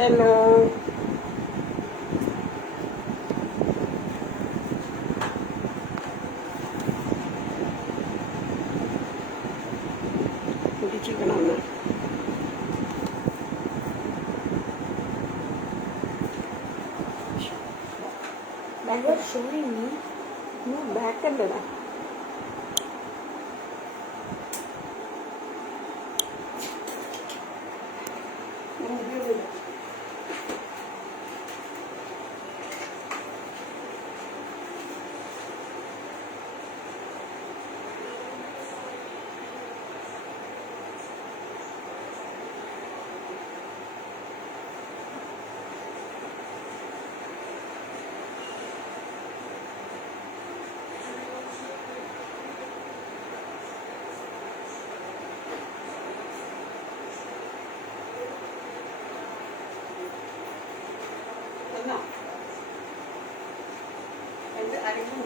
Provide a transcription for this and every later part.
Hello. കുടിച്ചിരിക്കണമെന്ന് showing me. No, back അല്ലടാ.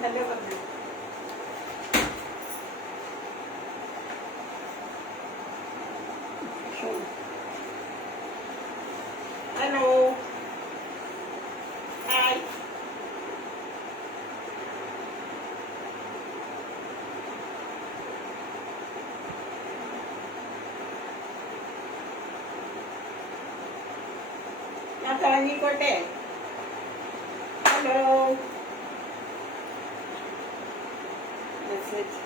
Hello പറഞ്ഞു. Hello hi. ഞാൻ തുടങ്ങിക്കോട്ടെ. ഹലോ മെസ്സേജ്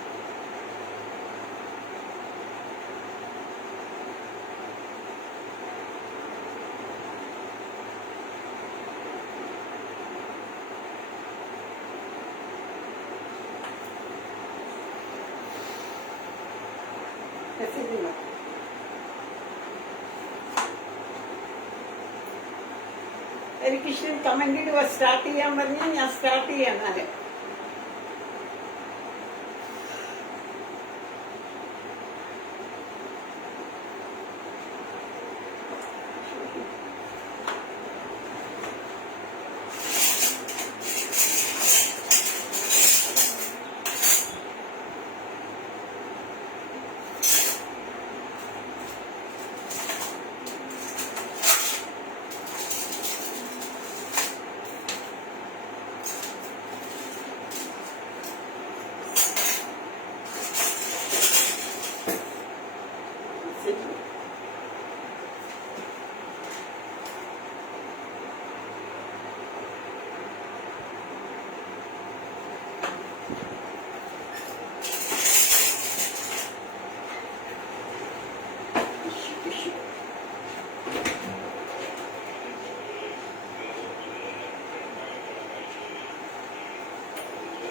മെസ്സേജ് എനിക്കിഷ്ടം കമന്റ് ഇടുക. സ്റ്റാർട്ട് ചെയ്യാൻ പറഞ്ഞാൽ ഞാൻ സ്റ്റാർട്ട് ചെയ്യാം. എന്നാല്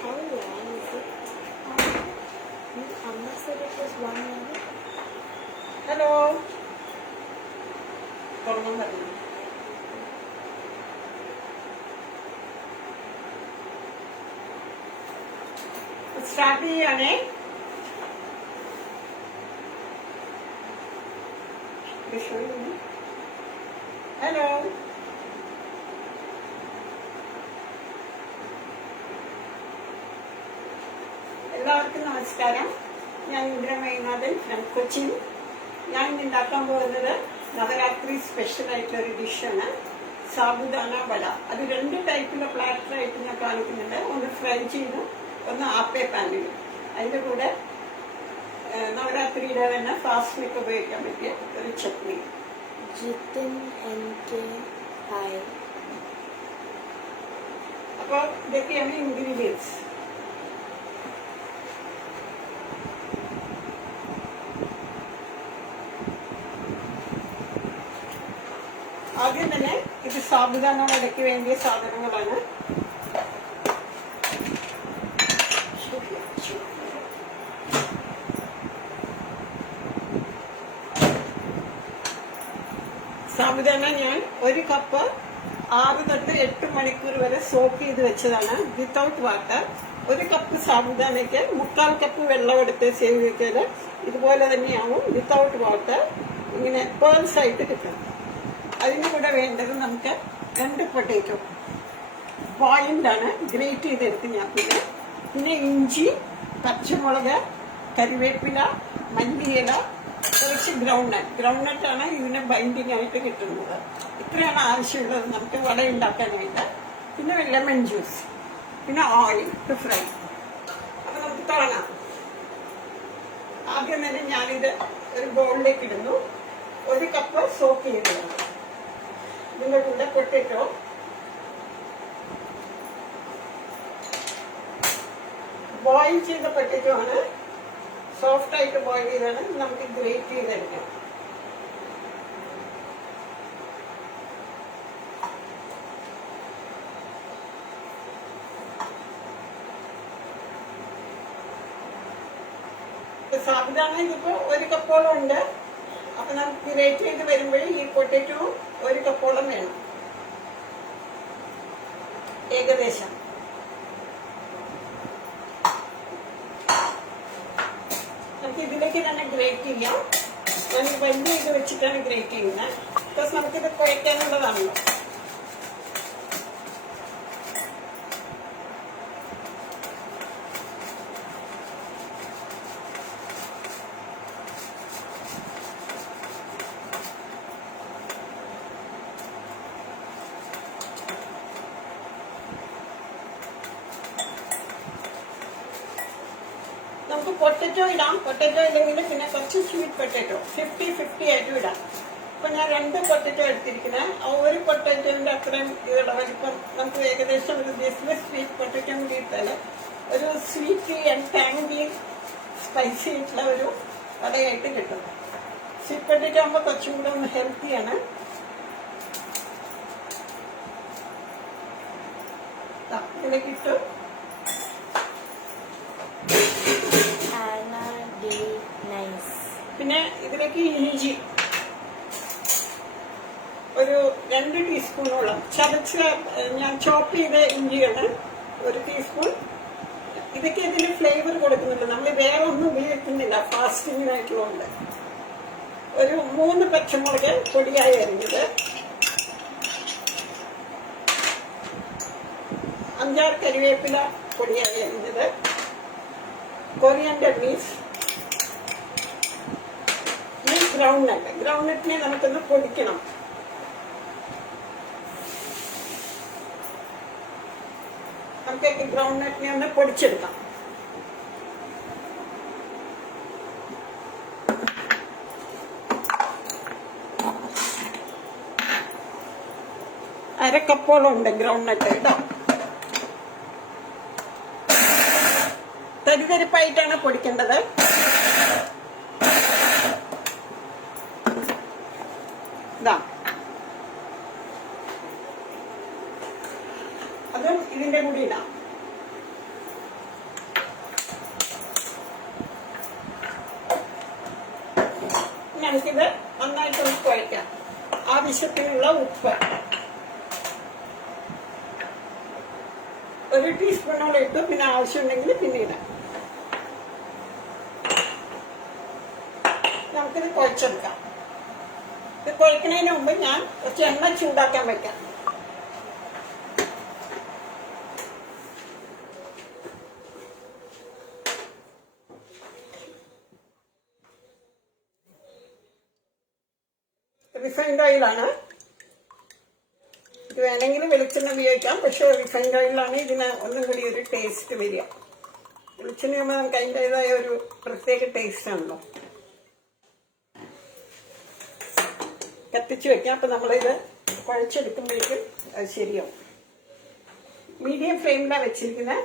How long is it? Amma said it was 1 minute. Hello തുറന്നു പറഞ്ഞു. സ്റ്റാർട്ട് ചെയ്യാണേ. ഹലോ എല്ലാവർക്കും നമസ്കാരം. ഞാൻ ഇന്ദ്ര മൈനാഥൻ ഫ്രം കൊച്ചിൻ. ഞാൻ ഇന്ന് ഉണ്ടാക്കാൻ പോകുന്നത് നവരാത്രി സ്പെഷ്യൽ ആയിട്ടുള്ള ഒരു ഡിഷാണ് സാബുദാന വട. അത് 2 ടൈപ്പിലുള്ള പ്ലാറ്ററായിട്ട് ഞാൻ കാണിക്കുന്നുണ്ട്. ഒന്ന് ഫ്രൈ ചെയ്തു, ഒന്ന് ആപ്പേ പാനിലും. അതിൻ്റെ കൂടെ നവരാത്രിയുടെ തന്നെ ഫാസ്റ്റിനൊക്കെ ഉപയോഗിക്കാൻ പറ്റിയ ഒരു ചട്നി. Jitin NK Hi. അപ്പോൾ ഇതൊക്കെയാണ് ഇൻഗ്രീഡിയൻസ്. ആദ്യം തന്നെ ഇത് സാബുദാന വടയ്ക്ക് വേണ്ടിയ സാധനങ്ങളാണ്. സാബുദാന ഞാൻ 1 കപ്പ് 6 തൊട്ട് 8 മണിക്കൂർ വരെ സോക്ക് ചെയ്ത് വെച്ചതാണ് വിത്തൗട്ട് വാട്ടർ. 1 കപ്പ് സാബുദാനയ്ക്ക് 3/4 കപ്പ് വെള്ളം എടുത്ത് സേവ് വെച്ചാൽ ഇതുപോലെ തന്നെയാവും വിത്തൗട്ട് വാട്ടർ. ഇങ്ങനെ പേൾസ് ആയിട്ട് കിട്ടും. അതിന് കൂടെ വേണ്ടത് നമുക്ക് 2 പൊട്ടേറ്റോ ബോയിൽഡാണ്, ഗ്രേറ്റ് ചെയ്തെടുത്ത് ഞാൻ. പിന്നെ ഇഞ്ചി, പച്ചമുളക്, കരിവേപ്പില, മല്ലിയില, കുറച്ച് ഗ്രൗണ്ട് നട്ടാണ് ഇതിന് ബൈൻഡിങ് ആയിട്ട് കിട്ടുന്നത്. ഇത്രയാണ് ആവശ്യമുള്ളത് നമുക്ക് വട ഉണ്ടാക്കാനായിട്ട്. പിന്നെ ലെമൺ ജ്യൂസ്, പിന്നെ ഓയിൽ ടു ഫ്രൈ. അപ്പൊ നമുക്ക് തുടങ്ങാം. ആദ്യം തന്നെ ഞാനിത് ഒരു ബൗളിലേക്ക് ഇടുന്നു. 1 കപ്പ് സോക്ക് ചെയ്തതാണ്. ഇതിൻ്റെ കൂടെ പൊട്ടറ്റോ, ബോയിൽ ചെയ്ത പൊട്ടറ്റോ ആണ്, സോഫ്റ്റ് ആയിട്ട് ബോയിൽ ചെയ്താണ്. നമുക്ക് ഗ്രേറ്റ് ചെയ്തെടുക്കാം. സാബുദാന ഇതിപ്പോ 1 കപ്പോളം ഉണ്ട്. അപ്പൊ നമുക്ക് ഗ്രേറ്റ് ചെയ്ത് വരുമ്പോൾ ഈ പൊട്ടറ്റോ 1 കപ്പോളം വേണം ഏകദേശം. നമുക്ക് ഇതിലേക്ക് തന്നെ ഗ്രേറ്റ് ചെയ്യാം. ഞാൻ വലിയ ഇത് വെച്ചിട്ടാണ് ഗ്രേറ്റ് ചെയ്യുന്നത്. ബിക്കോസ് നമുക്കിത് കുഴക്കാനുള്ളതാണല്ലോ. നമുക്ക് പൊട്ടറ്റോ ഇടാം. പൊട്ടറ്റോ ഇല്ലെങ്കിൽ പിന്നെ കുറച്ച് സ്വീറ്റ് പൊട്ടറ്റോ 50-50 ആയിട്ടും ഇടാം. അപ്പൊ ഞാൻ 2 പൊട്ടറ്റോ എടുത്തിരിക്കുന്നത്. ആ 1 പൊട്ടറ്റോന്റെ അത്രയും ഇതുള്ള വലിപ്പം നമുക്ക് ഏകദേശം ഒരു സ്വീറ്റ് പൊട്ടറ്റോ കൂടി ഇട്ടാൽ ഒരു സ്വീറ്റ് ആൻഡ് ടാങ്കി സ്പൈസി ആയിട്ടുള്ള ഒരു വടയായിട്ട് കിട്ടും. സ്വീറ്റ് പൊട്ടറ്റോ ആകുമ്പോൾ കുറച്ചും കൂടെ ഒന്ന് ഹെൽത്തിയാണ്. ഇതിലേക്ക് ഇട്ടു. പിന്നെ ഇതിലേക്ക് ഇഞ്ചി ഒരു 2 ടീസ്പൂണോളം ചതച്ച് ഞാൻ ചോപ്പ് ചെയ്ത ഇഞ്ചിയാണ് 1 ടീസ്പൂൺ. ഇതൊക്കെ ഇതിന് ഫ്ലേവർ കൊടുക്കുന്നുണ്ട്. നമ്മൾ വേറെ ഒന്നും ഉപയോഗിക്കുന്നില്ല ഫാസ്റ്റിങ്ങിനായിട്ടുള്ളത്. ഒരു 3 പച്ചമുളക് പൊടിയായി അരിഞ്ഞത്, 5-6 കരിവേപ്പില പൊടിയായി അരിഞ്ഞത്, കൊറിയാൻഡർ ലീഫ്, ഗ്രൗണ്ട് നട്ടിനെ നമുക്കൊന്ന് പൊടിക്കണം. നമുക്ക് ഗ്രൗണ്ട് നട്ടിനെ ഒന്ന് പൊടിച്ചെടുക്കാം. അരക്കപ്പോളം ഉണ്ട് ഗ്രൗണ്ട് നട്ട് കേട്ടോ. തരിതരിപ്പായിട്ടാണ് പൊടിക്കേണ്ടത്. അതും ഇതിന്റെ കൂടി ഇടാം. നമുക്കിത് നന്നായിട്ട് ഉപ്പ് വയ്ക്കാം. ആവശ്യത്തിനുള്ള ഉപ്പ് 1 ടീസ്പൂണോളം ഇട്ടു. പിന്നെ ആവശ്യമുണ്ടെങ്കിൽ പിന്നെ ഇടാം. നമുക്കിത് കുഴച്ചെടുക്കാം. ഇത് കുഴക്കുന്നതിന് മുമ്പ് ഞാൻ കുറച്ച് എണ്ണ ചൂടാക്കാൻ വെക്കാം. റിഫൈൻഡ് ഓയിലാണ്. ഇത് വേണമെങ്കിൽ വെളിച്ചെണ്ണ ഉപയോഗിക്കാം. പക്ഷെ റിഫൈൻഡ് ഓയിലാണ് ഇതിന് ഒന്നും കൂടി ഒരു ടേസ്റ്റ് വരിക. വെളിച്ചെണ്ണയാകുമ്പോൾ നമുക്ക് അതിൻ്റെതായ ഒരു പ്രത്യേക ടേസ്റ്റ് ആണല്ലോ. കത്തിച്ച് വെക്കാം. അപ്പൊ നമ്മളിത് കുഴച്ചെടുക്കുമ്പോഴേക്കും അത് ശരിയാവും. മീഡിയം ഫ്ലെയിമിലാണ് വെച്ചിരിക്കുന്നത്.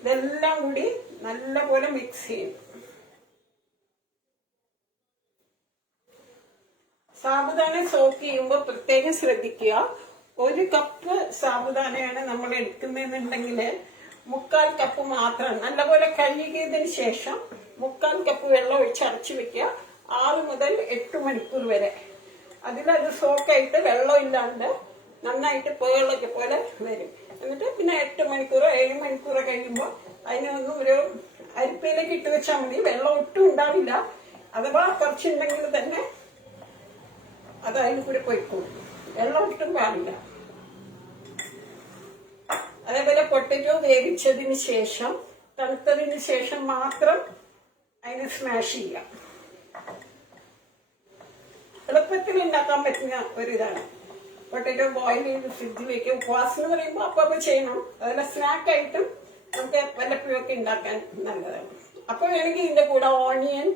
ഇതെല്ലാം കൂടി നല്ലപോലെ മിക്സ് ചെയ്യും. സാബുദാന സോക്ക് ചെയ്യുമ്പോൾ പ്രത്യേകം ശ്രദ്ധിക്കുക. 1 കപ്പ് സാബുദാനയാണ് നമ്മൾ എടുക്കുന്നതെന്നുണ്ടെങ്കിൽ 3/4 കപ്പ് മാത്രം നല്ലപോലെ കഴുകിയതിന് ശേഷം 3/4 കപ്പ് വെള്ളം ഒഴിച്ച് അടച്ചു വെക്കുക. 6 മുതൽ 8 മണിക്കൂർ വരെ. അതിലത് സോക്കായിട്ട് വെള്ളം ഇല്ലാണ്ട് നന്നായിട്ട് പേളൊക്കെ പോലെ വരും. എന്നിട്ട് പിന്നെ 8 മണിക്കൂറോ 7 മണിക്കൂറോ കഴിയുമ്പോൾ അതിനൊന്നും ഒരു അരിപ്പയിലേക്ക് ഇട്ട് വെച്ചാൽ മതി. വെള്ളം ഒട്ടും ഉണ്ടാവില്ല. അഥവാ കുറച്ചുണ്ടെങ്കിൽ തന്നെ അത് അതിന് കൂടെ പോയിക്കോളും. വെള്ളം ഒട്ടും പാടില്ല. അതേപോലെ പൊട്ടറ്റോ വേവിച്ചതിന് ശേഷം തണുത്തതിന് ശേഷം മാത്രം അതിനെ സ്മാഷ് ചെയ്യാം. എളുപ്പത്തിൽ ഉണ്ടാക്കാൻ പറ്റുന്ന ഒരിതാണ്. പൊട്ടറ്റോ ബോയിൽ ചെയ്ത് ഫ്രിഡ്ജിൽ വെക്കുക. ഉപവാസം എന്ന് പറയുമ്പോൾ അപ്പോൾ ചെയ്യണം. അതുപോലെ സ്നാക്കായിട്ടും നമുക്ക് വല്ലപ്പോഴൊക്കെ ഉണ്ടാക്കാൻ നല്ലതാണ്. അപ്പോൾ വേണമെങ്കിൽ ഇതിൻ്റെ കൂടെ ഓണിയൻ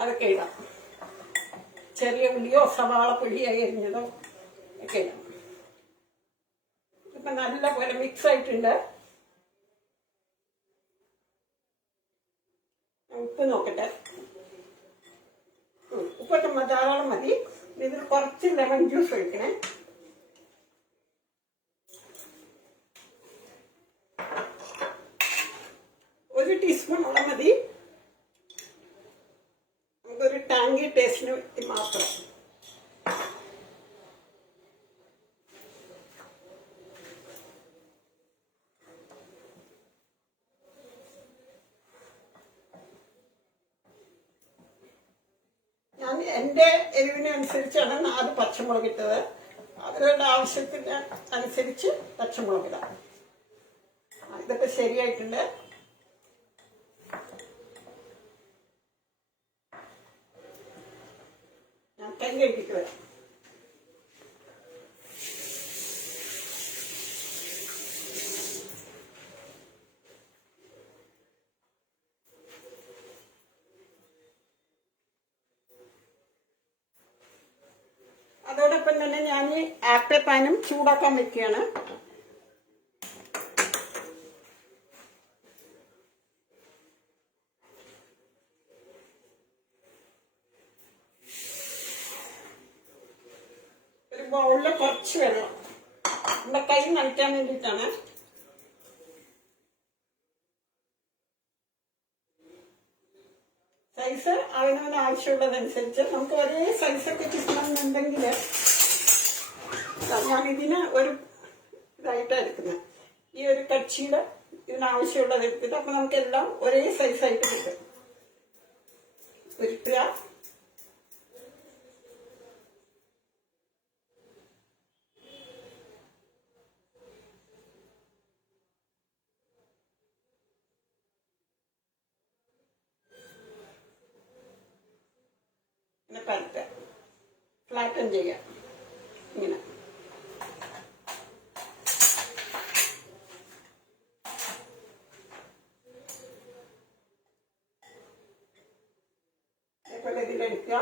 അതൊക്കെ ഇടാം. ചെറിയ ഉള്ളിയോ സവാള പൊടിയോ അരിഞ്ഞതോ ഒക്കെ ഇടാം. ഇപ്പം നല്ലപോലെ മിക്സ് ആയിട്ടുണ്ട്. ഉപ്പ് നോക്കട്ടെ. ഉപ്പൊക്കെ ധാരാളം മതി. ഇതിൽ കുറച്ച് ലെമൺ ജ്യൂസ് ഒഴിക്കണേ. ഒരു ടീസ്പൂൺ വെള്ളം മതി. നമുക്കൊരു ടാങ്കി ടേസ്റ്റിന് വേണ്ടി മാത്രം. ഞാൻ എൻ്റെ എരിവിനനുസരിച്ചാണ് 4 പച്ചമുളക് ഇട്ടത്. അവരുടെ ആവശ്യത്തിന് അനുസരിച്ച് പച്ചമുളക് ഇടാം. ഇതൊക്കെ ശരിയായിട്ടുണ്ട്. ഞാൻ കൈ കഴുകിയിട്ട് വരാം. അതോടൊപ്പം തന്നെ ഞാൻ ആപ്ടെ പാനും ചൂടാക്കാൻ വെക്കുകയാണ്. ഒരു ബൗളിൽ കുറച്ച് വെള്ളം നമ്മുടെ കൈ നനയ്ക്കാൻ വേണ്ടിയിട്ടാണ്. സൈസ് അവനവന് ആവശ്യമുള്ളതനുസരിച്ച് നമുക്ക് ഒരേ സൈസൊക്കെ കിട്ടണമെന്നുണ്ടെങ്കിൽ ഞാനിതിന് ഒരു ഇതായിട്ടാണ് എടുക്കുന്നത്. ഈ ഒരു കച്ചിയുടെ ഇതിനാവശ്യമുള്ളത് എടുത്തിട്ട് അപ്പൊ നമുക്കെല്ലാം ഒരേ സൈസായിട്ട് കിട്ടും. ഉരുട്ടുക. പരത്തുക. ഫ്ലാറ്റൻ ചെയ്യുക. ഇങ്ങനെ അതേപോലെ ഇതിലെടുക്കുക.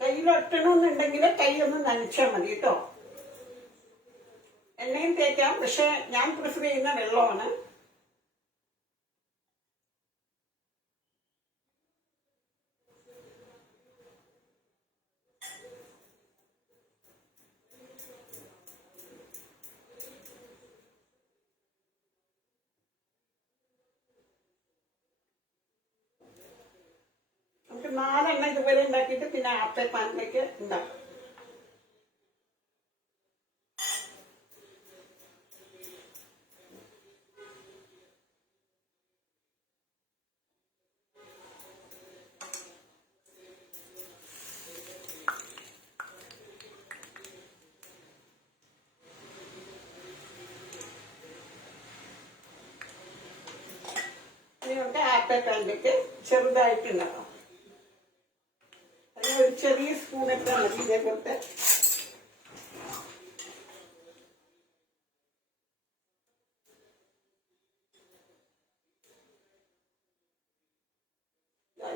കയ്യിലൊട്ടണമെന്നുണ്ടെങ്കിൽ കൈ ഒന്ന് നനച്ചാൽ മതി കേട്ടോ. എണ്ണയും തേക്കാം, പക്ഷെ ഞാൻ പ്രിഫർ ചെയ്യുന്ന വെള്ളമാണ്. നമുക്ക് 4 എണ്ണം ഇതുപോലെ ഉണ്ടാക്കിയിട്ട് പിന്നെ ആപ്ടെ പാനിലേക്ക് ഉണ്ടാക്കാം. ഇനി നമുക്ക് ആപ്ടെ പാനിലേക്ക് ചെറുതായിട്ടുണ്ടാക്കാം. അതിന് ഒരു ചെറിയ സ്പൂണൊക്കെ മതി. ഇതേപോലത്തെ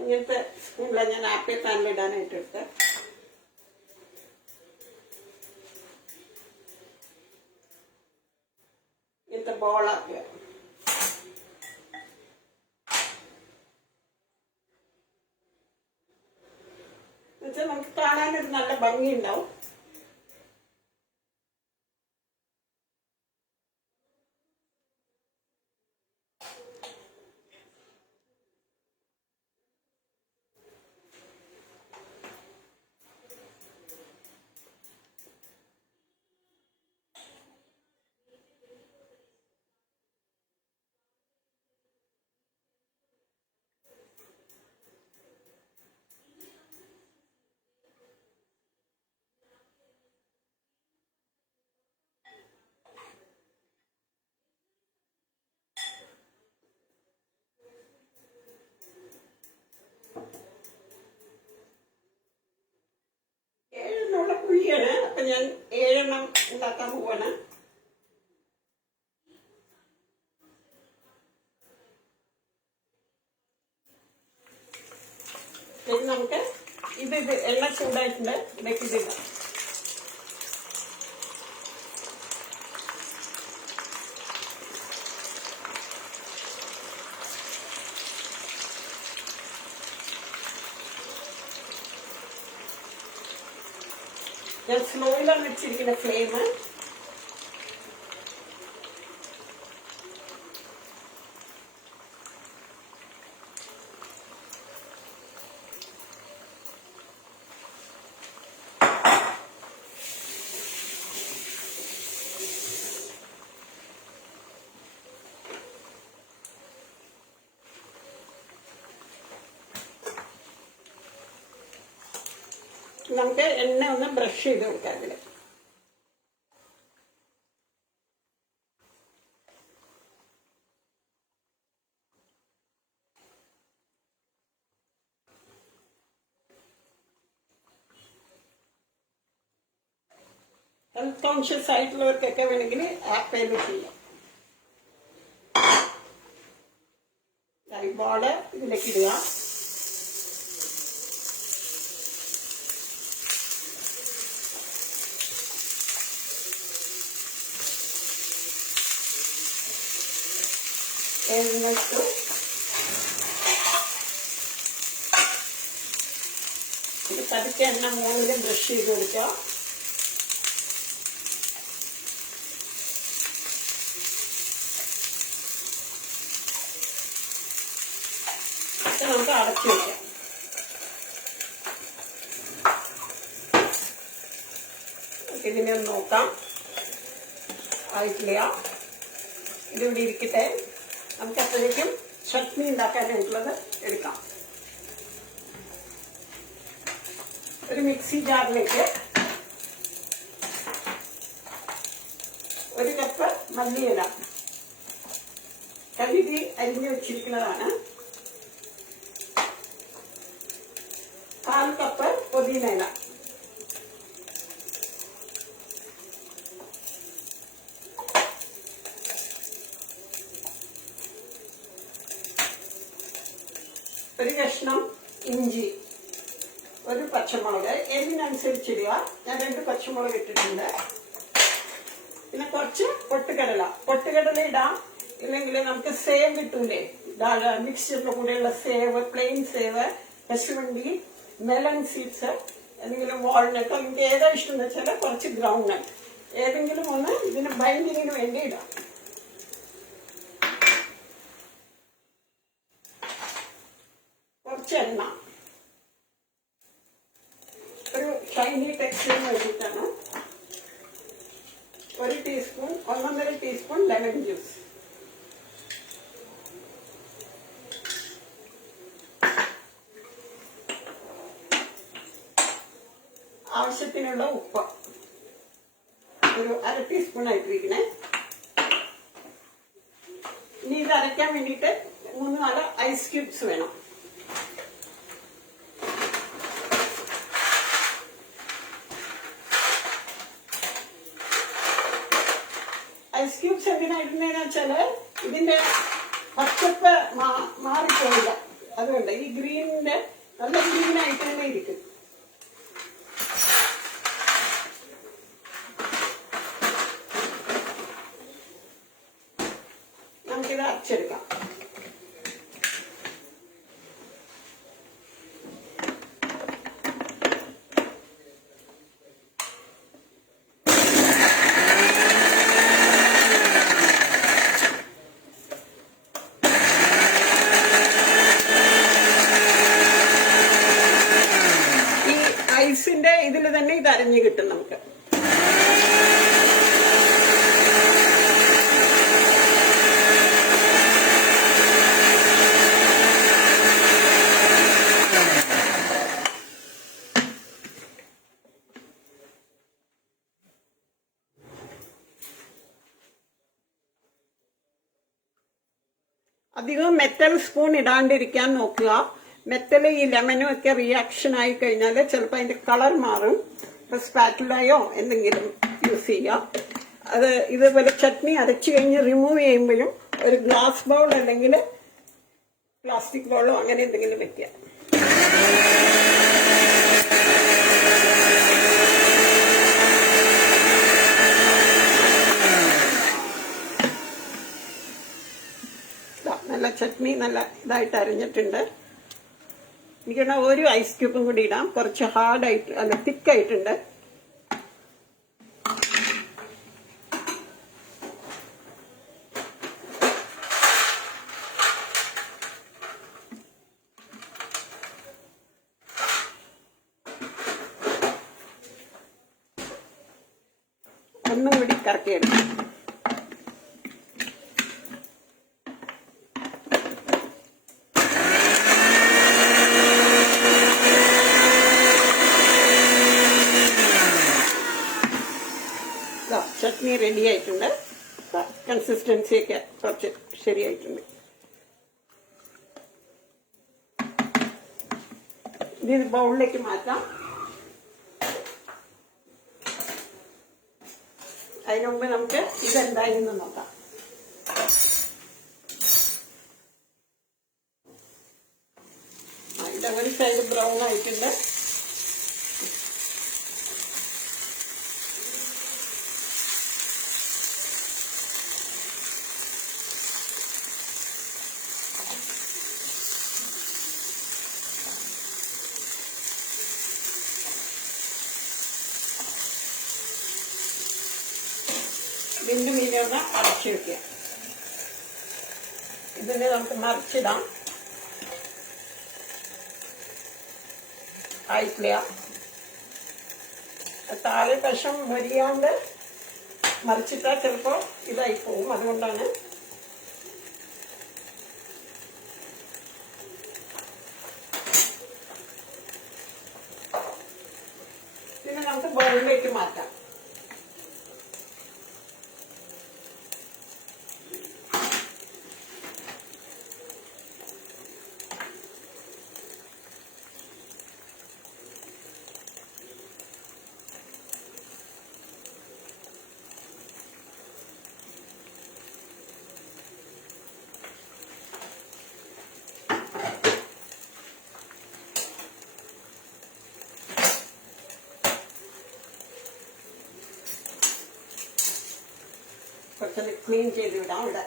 ഇങ്ങനത്തെ സ്പൂണിലാണ് ഞാൻ ആപ്ടെ പാനിലിടാനായിട്ട് എടുത്തത്. ഇങ്ങനത്തെ ബോളാക്കുക. എന്നുവെച്ചാൽ നമുക്ക് കാണാനൊരു നല്ല ഭംഗിയുണ്ടാവും. ഞാൻ 7 എണ്ണം ഉണ്ടാക്കാൻ പോവാണ്. നമുക്ക് ഇത് എണ്ണ ചൂടായിട്ടുണ്ട്. ഇതിലേക്ക് ഇതിടാം. ഞാൻ സ്ലോയിലാണ് വെച്ചിരിക്കുന്ന ഫ്ലെയിം. നമുക്ക് എണ്ണ ഒന്ന് ബ്രഷ് ചെയ്ത് കൊടുക്കാം. അതിൽ ഹെൽത്ത് കോൺഷ്യസ് ആയിട്ടുള്ളവർക്കൊക്കെ വേണമെങ്കിൽ ആപ്പയിൽ ചെയ്യാം. ബോള് ഇതിലേക്ക് ഇടുക. എന്നിട്ട് ഇത് പതുക്കെ എണ്ണ മുകളിലും ബ്രഷ് ചെയ്ത് കൊടുക്കുക. നമുക്ക് അടച്ചു വയ്ക്കാം. ഇതിനെ ഒന്ന് നോക്കാം. ആയിട്ടില്ല. ഇതിവിടെ ഇരിക്കട്ടെ. നമുക്ക് അപ്പോഴേക്കും ചട്നി ഉണ്ടാക്കാനായിട്ടുള്ളത് എടുക്കാം. ഒരു മിക്സി ജാറിലേക്ക് 1 കപ്പ് മല്ലിയില കഴുകി അരിഞ്ഞു വെച്ചിരിക്കുന്നതാണ്. 1/4 കപ്പ് പുതിനയില, ഒരു കഷ്ണം ഇഞ്ചി, ഒരു പച്ചമുളക്, എരിവിനനുസരിച്ചിടുക. ഞാൻ 2 പച്ചമുളക് ഇട്ടിട്ടുണ്ട്. പിന്നെ കുറച്ച് പൊട്ടുകടല ഇടാം. ഇല്ലെങ്കിൽ നമുക്ക് സേവ് കിട്ടൂലേ, മിക്സ്ചറിന്റെ കൂടെയുള്ള സേവ്, പ്ലെയിൻ സേവ്, കശുവണ്ടി, മെലൺ സീഡ്സ്, എന്തെങ്കിലും വാൾനട്ട്, നിങ്ങൾക്ക് ഏതാ ഇഷ്ടം എന്ന് വെച്ചാൽ കുറച്ച് ഗ്രൗണ്ട് നട്ട് ഏതെങ്കിലും ഒന്ന് ഇതിന് ബൈൻഡിങ്ങിന് വേണ്ടി ഇടാം. കുറച്ച് എണ്ണ, ഒരു ഷൈനി ടെക്സ്ചറിന് വേണ്ടിയിട്ടാണ്. 1 ടീസ്പൂൺ, 1.5 ടീസ്പൂൺ ലെമൺ ജ്യൂസ്, ആവശ്യത്തിനുള്ള ഉപ്പ്, ഒരു 1/2 ടീസ്പൂൺ ആയിട്ടിരിക്കണേ. ഇനി ഇത് അരയ്ക്കാൻ വേണ്ടിയിട്ട് 3-4 ഐസ് ക്യൂബ്സ് വേണം. ഐസ് ക്യൂബ്സ് എന്തിനായിരുന്നേന്ന് വെച്ചാല് ഇതിന്റെ പച്ചപ്പ് മാറിപ്പോയില്ല. അതുകൊണ്ട് ഈ ഗ്രീനിന്റെ നല്ല ഗ്രീനായിട്ട് തന്നെ ഇരിക്കും. നമുക്കിത് അരച്ചെടുക്കാം. ഐസിന്റെ ഇതിൽ തന്നെ ഇത് അരഞ്ഞു കിട്ടും നമുക്ക്. അധികം മെറ്റൽ സ്പൂൺ ഇടാണ്ടിരിക്കാൻ നോക്കുക. മെറ്റൽ ഈ ലെമനും ഒക്കെ റിയാക്ഷൻ ആയി കഴിഞ്ഞാൽ ചിലപ്പോൾ അതിന്റെ കളർ മാറും. ഇപ്പൊ സ്പാറ്റുലയോ എന്തെങ്കിലും യൂസ് ചെയ്യാം. അത് ഇതേപോലെ ചട്നി അരച്ചു കഴിഞ്ഞ് റിമൂവ് ചെയ്യുമ്പോഴും ഒരു ഗ്ലാസ് ബൗൾ അല്ലെങ്കിൽ പ്ലാസ്റ്റിക് ബൗളോ അങ്ങനെ എന്തെങ്കിലും വെക്കുക. നല്ല ചട്നി നല്ല ഇതായിട്ട് അരിഞ്ഞിട്ടുണ്ട്. എനിക്കിവിടെ ഒരു ഐസ് ക്യൂബും കൂടി ഇടാം. കുറച്ച് ഹാർഡായിട്ട് അല്ല തിക്കായിട്ടുണ്ട്. ഒന്നും കൂടി കറക്കിയെടുക്കാം. ചട്നി റെഡി ആയിട്ടുണ്ട്. കൺസിസ്റ്റൻസി ഒക്കെ കുറച്ച് ശരിയായിട്ടുണ്ട്. ഇത് ബൗളിലേക്ക് മാറ്റാം. അതിനു മുമ്പ് നമുക്ക് ഇതെന്തായിരുന്നു നോക്കാം. അതിന്റെ ഒരു സൈഡ് ബ്രൗൺ ആയിട്ടുണ്ട്. ഇതിന്റെ മീനെ ഒന്ന് അടച്ചു വെക്കുക. ഇതിനെ നമുക്ക് മറിച്ചിടാം. ആയിട്ടില്ല. താഴെ വശം മരിയാണ്ട് മറിച്ചിട്ടാൽ ചിലപ്പോൾ ഇതായി പോവും. അതുകൊണ്ടാണ് ഇതിനെ നമുക്ക് ബൗളിലേക്ക് മാറ്റാം. കുറച്ചൊന്ന് ക്ലീൻ ചെയ്ത് വിടാം. ഇവിടെ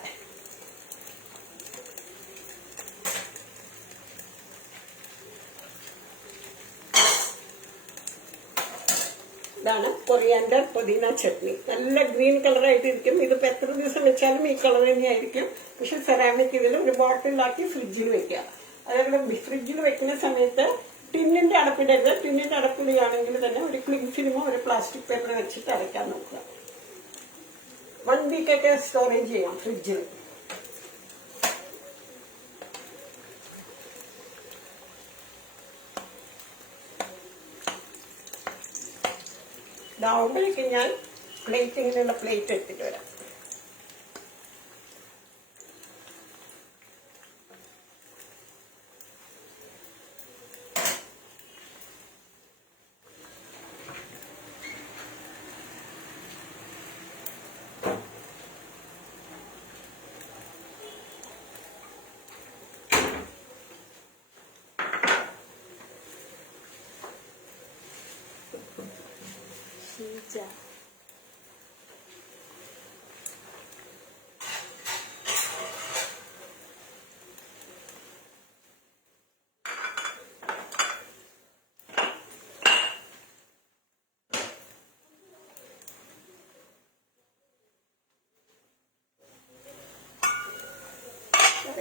ഇതാണ് കൊറിയാൻഡർ പുതിന ചട്നി. നല്ല ഗ്രീൻ കളറായിട്ടിരിക്കും. ഇതിപ്പോ എത്ര ദിവസം വെച്ചാലും ഈ കളർ തന്നെയായിരിക്കും. പക്ഷെ സെറാമിക് ഇതിൽ ഒരു ബോട്ടിലാക്കി ഫ്രിഡ്ജിൽ വെക്കുക. അതേപോലെ ഫ്രിഡ്ജിൽ വെക്കുന്ന സമയത്ത് ടിന്നിന്റെ അടപ്പിടരുത്. ടിന്നിന്റെ അടപ്പിടുകയാണെങ്കിൽ തന്നെ ഒരു ക്ലിംഗ് ഫിലിമോ ഒരു പ്ലാസ്റ്റിക് പേപ്പർ വെച്ചിട്ട് അടയ്ക്കാൻ നോക്കുക. 1 വീക്കൊക്കെ സ്റ്റോറേജ് ചെയ്യാം ഫ്രിഡ്ജിൽ. ഇതാവുമ്പോഴേക്ക് ഞാൻ ഇങ്ങനെയുള്ള പ്ലേറ്റ് എടുത്തിട്ട് വരാം. Pizza.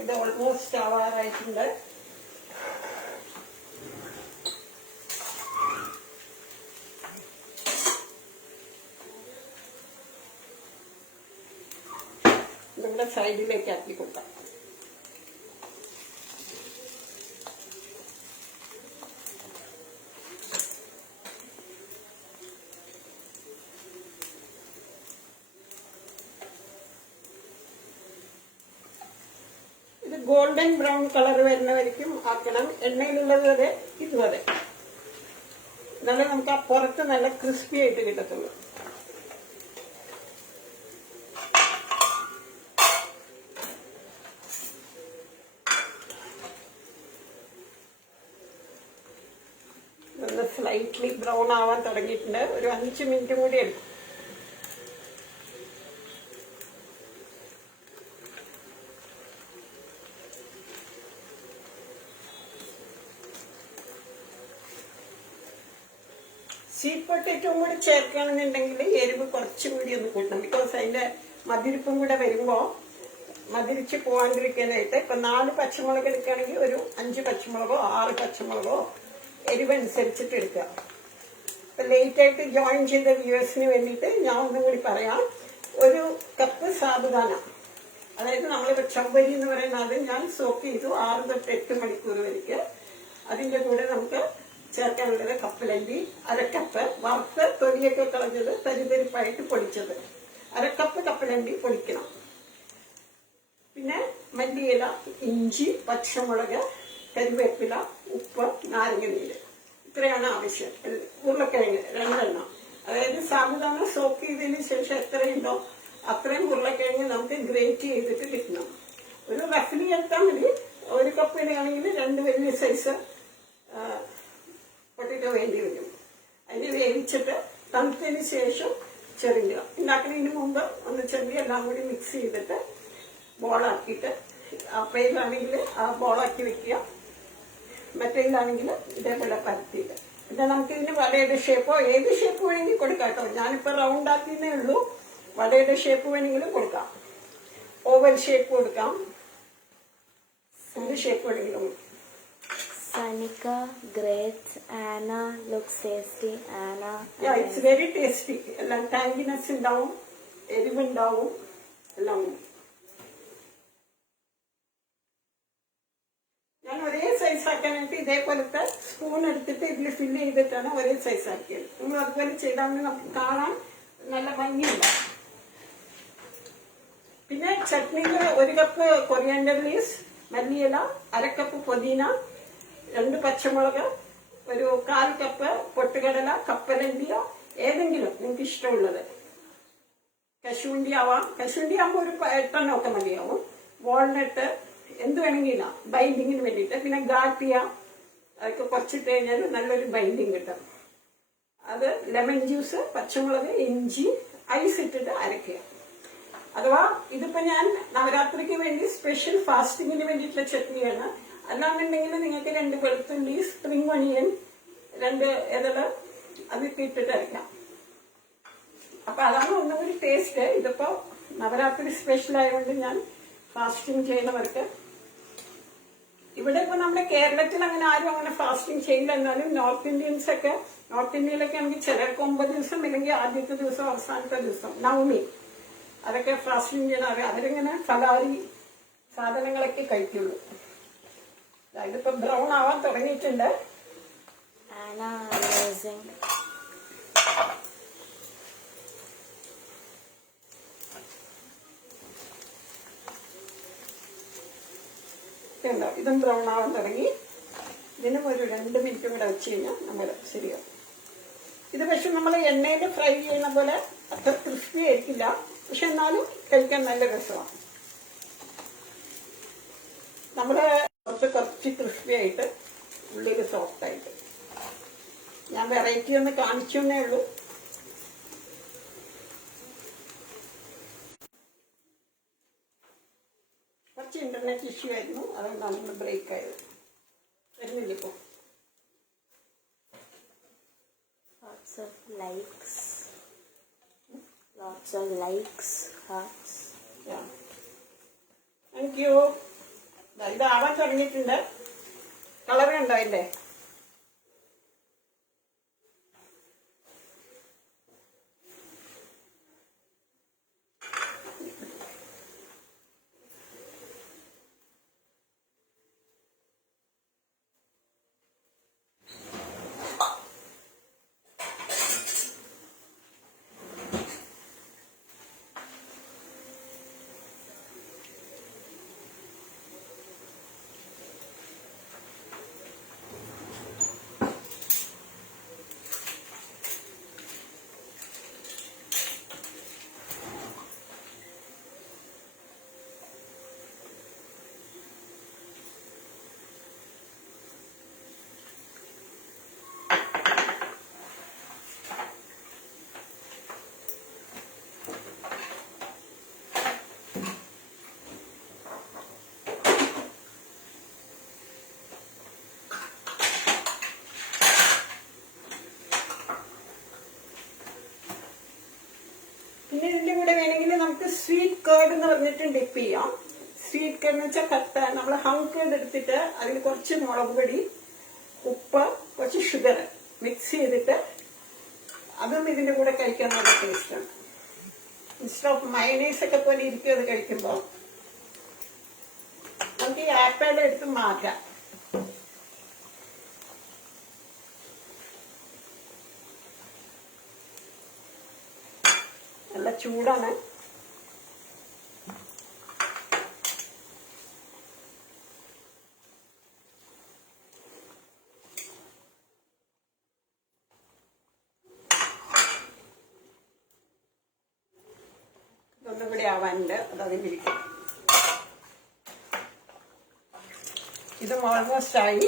ഇത് ഓൾമോസ്റ്റ് ആവാറായിട്ടുണ്ട്. നമ്മുടെ സൈഡിലേക്ക് ആക്കി കൊടുക്കാം. ഇത് ഗോൾഡൻ ബ്രൗൺ കളർ വരുന്നവരിക്കും ആക്കണം. എണ്ണയിലുള്ളത് വരെ ഇതുവരെ എന്നാലേ നമുക്ക് ആ പുറത്ത് നല്ല ക്രിസ്പി ആയിട്ട് കിട്ടത്തുള്ളൂ. ഒന്ന് സ്ലൈറ്റ്ലി ബ്രൗൺ ആവാൻ തുടങ്ങിയിട്ടുണ്ട്. ഒരു 5 മിനിറ്റ് കൂടി എടുക്കും. സ്വീറ്റ് പൊട്ടറ്റോ കൂടി ചേർക്കുകയാണെന്നുണ്ടെങ്കിൽ എരിവ് കുറച്ചും കൂടി ഒന്ന് കൂട്ടണം. ബിക്കോസ് അതിന്റെ മധുരിപ്പും കൂടെ വരുമ്പോൾ മധുരിച്ച് പോകാണ്ടിരിക്കാനായിട്ട് ഇപ്പൊ 4 പച്ചമുളക് എടുക്കുകയാണെങ്കിൽ ഒരു 5 പച്ചമുളകോ 6 പച്ചമുളകോ എരിവനുസരിച്ചിട്ട് എടുക്കുക. ഇപ്പൊ ലേറ്റ് ആയിട്ട് ജോയിൻ ചെയ്ത വ്യൂവേഴ്സിന് വേണ്ടിയിട്ട് ഞാൻ ഒന്നും കൂടി പറയാം. 1 കപ്പ് സാബുദാന, അതായത് നമ്മളിപ്പോ ചവ്വരി എന്ന് പറയുന്നത് അത് ഞാൻ സോക്ക് ചെയ്തു 6 തൊട്ട് 8 മണിക്കൂർ വരയ്ക്ക്. അതിന്റെ കൂടെ നമുക്ക് ചേർക്കാനുള്ളത് കപ്പലണ്ടി 1/2 കപ്പ്, വറുത്ത് തൊലിയൊക്കെ കളഞ്ഞത് തരിതരിപ്പായിട്ട് പൊടിച്ചത് 1/2 കപ്പ് കപ്പലണ്ടി പൊടിക്കണം. പിന്നെ മല്ലിയില, ഇഞ്ചി, പച്ചമുളക്, കരിവേപ്പില, ഉപ്പ്, നാരങ്ങനീര്, ഇത്രയാണ് ആവശ്യം. ഉരുളക്കിഴങ്ങ് 2 എണ്ണം, അതായത് സാബുദാന സോക്ക് ചെയ്തതിന് ശേഷം എത്രയുണ്ടോ അത്രയും ഉരുളക്കിഴങ്ങ് നമുക്ക് ഗ്രേറ്റ് ചെയ്തിട്ട് കിട്ടണം. ഒരു റഫ്ലി എടുത്താൽ മതി. 1 കപ്പ് ഇടുകയാണെങ്കിൽ 2 വലിയ സൈസ് പൊട്ടറ്റോ വേണ്ടി വരും. അതിന് വേവിച്ചിട്ട് തണുത്തതിന് ശേഷം ചെറിയുക. ഉണ്ടാക്കുന്നതിന് മുമ്പ് ഒന്ന് ചെറിയ എല്ലാം കൂടി മിക്സ് ചെയ്തിട്ട് ബോളാക്കിയിട്ട് അപ്പയിലാണെങ്കിൽ ആ ബോളാക്കി വെക്കുക, മറ്റേലാണെങ്കിൽ ഇതേപോലെ പരത്തിയിട്ട്. പിന്നെ നമുക്കിതിന് വടയുടെ ഷേപ്പോ ഏത് ഷേപ്പ് വേണമെങ്കിൽ കൊടുക്കാം കേട്ടോ. ഞാനിപ്പോൾ റൗണ്ട് ആക്കിയതേ ഉള്ളൂ. വടയുടെ ഷേപ്പ് വേണമെങ്കിലും കൊടുക്കാം, ഓവൽ ഷേപ്പ് കൊടുക്കാം, എന്ത് ഷേപ്പ് വേണമെങ്കിലും. Sanika, great. Anna looks tasty. Anna. Yeah, it's very tasty. എല്ലാം ടാങ്കിനെസ് ഉണ്ടാവും, എരിവുണ്ടാവും, എല്ലാം. ഞാൻ ഒരേ സൈസ് ആക്കാനായിട്ട് ഇതേപോലത്തെ സ്പൂൺ എടുത്തിട്ട് ഇതിൽ ഫില്ല് ചെയ്തിട്ടാണ് ഒരേ സൈസ് ആക്കിയത്. നിങ്ങൾ അതുപോലെ ചെയ്താൽ നമുക്ക് കാണാൻ നല്ല ഭംഗിയുണ്ടാവും. പിന്നെ ചട്നിയിൽ 1 കപ്പ് കൊറിയാൻഡർ ലീവ്സ്, മല്ലിയില, 1/2 കപ്പ് പുതിന, 2 പച്ചമുളക്, ഒരു 1/4 കപ്പ് പൊട്ടുകടല, കപ്പലണ്ടിയോ ഏതെങ്കിലും നിങ്ങൾക്ക് ഇഷ്ടമുള്ളത്. കശുവണ്ടി ആവാം, കശുവണ്ടി ആകുമ്പോൾ ഒരു 8 എണ്ണമൊക്കെ മതിയാവും. വാൾനട്ട് എന്ത് വേണമെങ്കില്ല ബൈൻഡിങ്ങിന് വേണ്ടിയിട്ട്. പിന്നെ ഗാട്ടിയ അതൊക്കെ കുറച്ചിട്ട് കഴിഞ്ഞാൽ നല്ലൊരു ബൈൻഡിങ് കിട്ടും. അത് ലെമൺ ജ്യൂസ്, പച്ചമുളക്, ഇഞ്ചി, ഐസ് ഇട്ടിട്ട് അരയ്ക്കുക. അഥവാ ഇതിപ്പോ ഞാൻ നവരാത്രിക്ക് വേണ്ടി സ്പെഷ്യൽ ഫാസ്റ്റിങ്ങിന് വേണ്ടിയിട്ടുള്ള ചട്നിയാണ്. അല്ലാന്നുണ്ടെങ്കിൽ നിങ്ങൾക്ക് 2 വെളുത്തുള്ളി, സ്പ്രിംഗ് ഒണിയൻ, 2 ഇതള് അതൊക്കെ ഇട്ടിട്ട് അരയ്ക്കാം. അപ്പൊ അതാണ് ഒന്നുകൂടി ടേസ്റ്റ്. ഇതിപ്പോ നവരാത്രി സ്പെഷ്യൽ ആയതുകൊണ്ട് ഞാൻ ഫാസ്റ്റിംഗ് ചെയ്യുന്നവർക്ക്. ഇവിടെ ഇപ്പൊ നമ്മുടെ കേരളത്തിൽ അങ്ങനെ ആരും അങ്ങനെ ഫാസ്റ്റിംഗ് ചെയ്യില്ല. എന്നാലും നോർത്ത് ഇന്ത്യയിലൊക്കെ ആണെങ്കിൽ ചിലർക്ക് 9 ദിവസം, അല്ലെങ്കിൽ ആദ്യത്തെ ദിവസം, അവസാനത്തെ ദിവസം നവമി, അതൊക്കെ ഫാസ്റ്റിംഗ് ചെയ്യണവർ അവരിങ്ങനെ ഫലാരി സാധനങ്ങളൊക്കെ കഴിക്കുള്ളൂ. ഇതിപ്പോ ബ്രൗൺ ആവാൻ തുടങ്ങിയിട്ടുണ്ട്. Anna, amazing. ഉണ്ടോ, ഇതും ബ്രൗൺ ആവാൻ തുടങ്ങി. ഇതിനും ഒരു 2 മിനിറ്റ് കൂടെ വെച്ച് കഴിഞ്ഞാൽ നമ്മൾ ശരിയാവും. ഇത് പക്ഷെ നമ്മൾ എണ്ണയിൽ ഫ്രൈ ചെയ്യുന്ന പോലെ അത്ര ക്രിസ്പി ആയിരിക്കില്ല, പക്ഷെ എന്നാലും കഴിക്കാൻ നല്ല രസമാണ്. നമ്മള് കുറച്ച് ക്രിസ്പി ആയിട്ട് ഉള്ളിൽ സോഫ്റ്റ് ആയിട്ട്. ഞാൻ വെറൈറ്റി ഒന്ന് കാണിച്ചു എന്നേ ഉള്ളൂ. കുറച്ച് ഇന്റർനെറ്റ് ഇഷ്യൂ ആയിരുന്നു, അതുകൊണ്ടാണ് നമ്മൾ ബ്രേക്ക് ആയത്. വരുന്നില്ല ഇപ്പൊ. Lots of likes. Lots of likes, hearts. Thank you. ഇതാവാൻ തുടങ്ങിയിട്ടുണ്ട്. കളർ കണ്ടോ അതിന്റെ? കേർഡ് എന്ന് പറഞ്ഞിട്ട് ഡിപ്പ് ചെയ്യാം. സ്വീറ്റ് കേർഡ് എന്ന് വെച്ചാൽ കട്ട. നമ്മൾ ഹങ് കേർഡ് എടുത്തിട്ട് അതിൽ കുറച്ച് മുളക് പൊടി, ഉപ്പ്, കുറച്ച് ഷുഗർ മിക്സ് ചെയ്തിട്ട് അതും ഇതിന്റെ കൂടെ കഴിക്കാൻ നല്ല ടേസ്റ്റാണ്. ഇൻസ്റ്റഡ് ഓഫ് മയണൈസ് ഒക്കെ പോലെ ഇരിക്കും അത് കഴിക്കുമ്പോൾ. നമുക്ക് ഈ ആപ്പിൾ എടുത്ത് മാറ്റാം. നല്ല ചൂടാണ്. ഇതൊന്നും കൂടി ആവാനുണ്ട്. അത് അതിലിരിക്കും. ഇതും ഓൾമോസ്റ്റ് ആയി.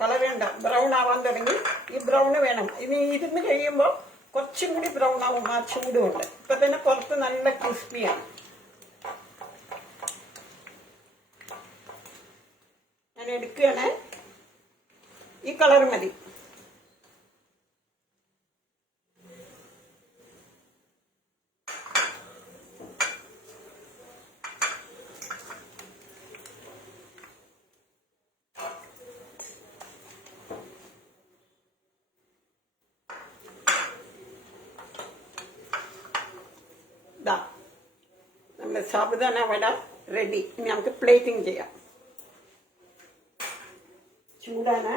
കളർ ഉണ്ട്, ബ്രൗൺ ആവാൻ തുടങ്ങി. ഈ ബ്രൗൺ വേണം. ഇനി ഇരുന്ന് കഴിയുമ്പോൾ കുറച്ചും കൂടി ബ്രൗൺ ആവും. ആ ചൂടുമുണ്ട്. ഇപ്പൊ തന്നെ പുറത്ത് നല്ല ക്രിസ്പിയാണ്. ഞാൻ എടുക്കുകയാണ്. ഈ കളർ മതി. നമ്മുടെ സാബുദാന വട റെഡി. ഇനി നമുക്ക് പ്ലേറ്റിംഗ് ചെയ്യാം. ചൂടാണ്.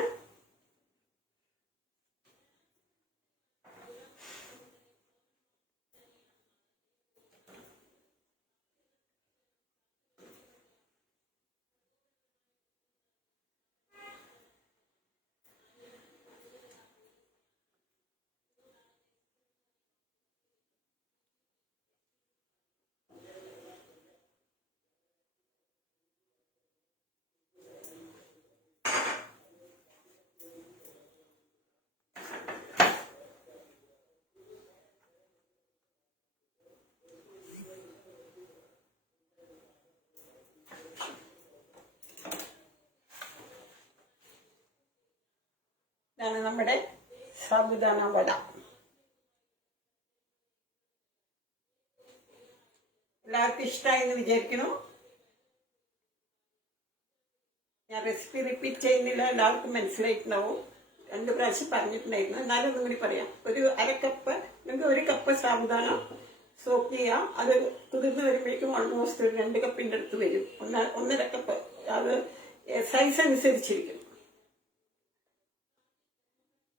ഇതാണ് നമ്മുടെ സാബുദാന വട. എല്ലാവർക്കും ഇഷ്ടമായി എന്ന് വിചാരിക്കുന്നു. ഞാൻ റെസിപ്പി റിപ്പീറ്റ് ചെയ്യുന്നില്ല, എല്ലാവർക്കും മനസ്സിലായിട്ടുണ്ടാവും. 2 പ്രാവശ്യം പറഞ്ഞിട്ടുണ്ടായിരുന്നു. എന്നാലും ഒന്നും കൂടി പറയാം. ഒരു അരക്കപ്പ്, നിങ്ങൾക്ക് 1 കപ്പ് സാബുദാന സോക്ക് ചെയ്യാം. അത് കുതിർന്ന് വരുമ്പോഴേക്കും ഓൾമോസ്റ്റ് ഒരു 2 കപ്പിന്റെ അടുത്ത് വരും. 1.5 കപ്പ്. അത് സൈസ് അനുസരിച്ചിരിക്കും.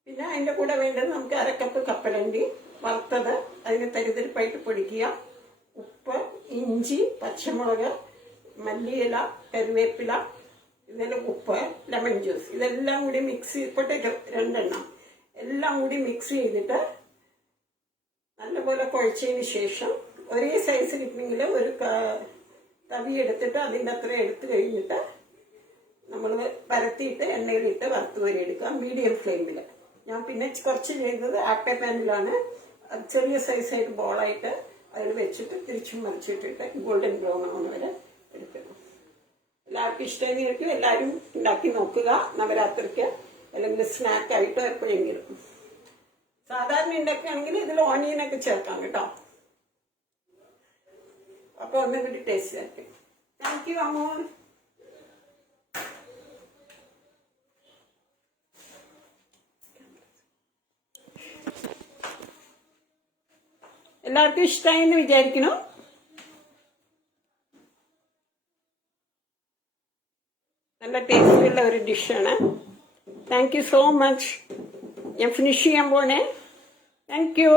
പിന്നെ അതിന്റെ കൂടെ വേണ്ടത് നമുക്ക് 1/2 കപ്പ് കപ്പലണ്ടി വറുത്തത്, അതിന് തരിതരിപ്പായിട്ട് പൊടിക്കുക. ഉപ്പ്, ഇഞ്ചി, പച്ചമുളക്, മല്ലിയില, കറിവേപ്പില, ഇതെല്ലാം ഉപ്പ്, ലെമൺ ജ്യൂസ്, ഇതെല്ലാം കൂടി മിക്സ്, പൊട്ടറ്റോ 2 എണ്ണം എല്ലാം കൂടി മിക്സ് ചെയ്തിട്ട് നല്ലപോലെ കുഴച്ചതിന് ശേഷം ഒരേ സൈസ് കിട്ടണമെങ്കിൽ ഒരു തവി എടുത്തിട്ട് അതിൻ്റെ അത്ര എടുത്തു കഴിഞ്ഞിട്ട് നമ്മൾ പരത്തിയിട്ട് എണ്ണയിലിട്ട് വറുത്ത് വരെ എടുക്കാം, മീഡിയം ഫ്ലെയിമിൽ. ഞാൻ പിന്നെ കുറച്ച് ചെയ്തത് ആപ്പ പാനിലാണ്. ചെറിയ സൈസായിട്ട് ബോളായിട്ട് അതിൽ വെച്ചിട്ട് തിരിച്ചും മറിച്ചിട്ടിട്ട് ഗോൾഡൻ ബ്രൗൺ ആവുന്ന വരെ എടുക്കണം. എല്ലാവർക്കും ഇഷ്ടമായിരിക്കും. എല്ലാവരും ഉണ്ടാക്കി നോക്കുക നവരാത്രിക്ക്, അല്ലെങ്കിൽ സ്നാക്കായിട്ടോ എപ്പോഴെങ്കിലും. സാധാരണ ഉണ്ടാക്കുകയാണെങ്കിൽ ഇതിൽ ഓണിയനൊക്കെ ചേർക്കാം കേട്ടോ. അപ്പൊ ഒന്നും കൂടി ടേസ്റ്റ് ആക്കി. താങ്ക് യു അമ്മോൾ. എല്ലാവർക്കും ഇഷ്ടമായി എന്ന് വിചാരിക്കുന്നു. നല്ല ടേസ്റ്റുള്ള ഒരു ഡിഷാണ്. Thank you so much. ഞാൻ ഫിനിഷ് ചെയ്യാൻ പോണേ. Thank U.